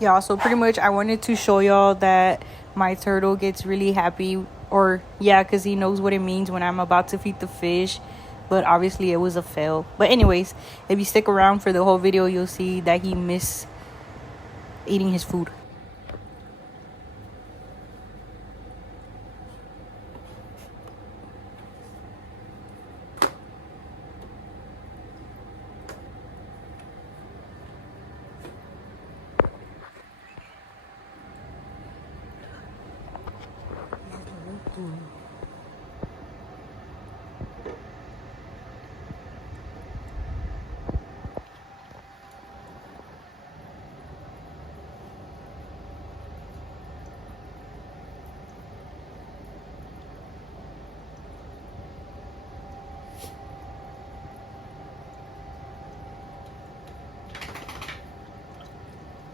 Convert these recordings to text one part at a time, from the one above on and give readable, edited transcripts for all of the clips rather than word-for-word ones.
Yeah, so pretty much I wanted to show y'all that my turtle gets really happy, or yeah, because he knows what it means when I'm about to feed the fish. But obviously it was a fail. But anyways, if you stick around for the whole video, you'll see that he missed eating his food.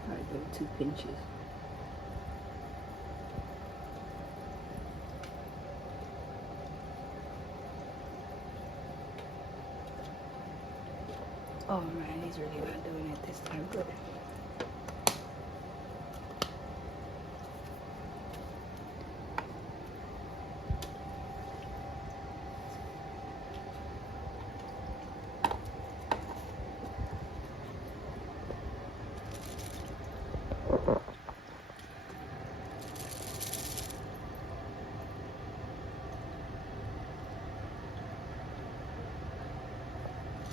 Alright, go 2 pinches. Oh man, he's really not doing it this time. Good.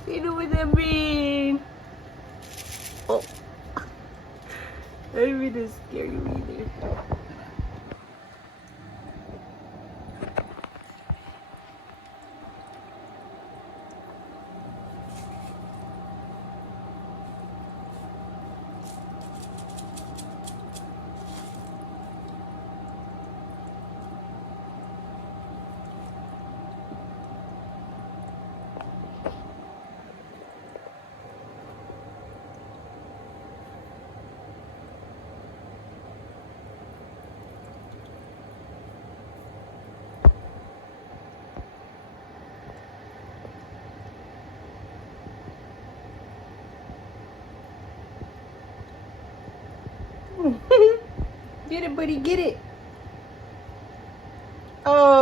You know what that mean? Oh, I didn't mean to scare you either. Get it, buddy, get it. Oh.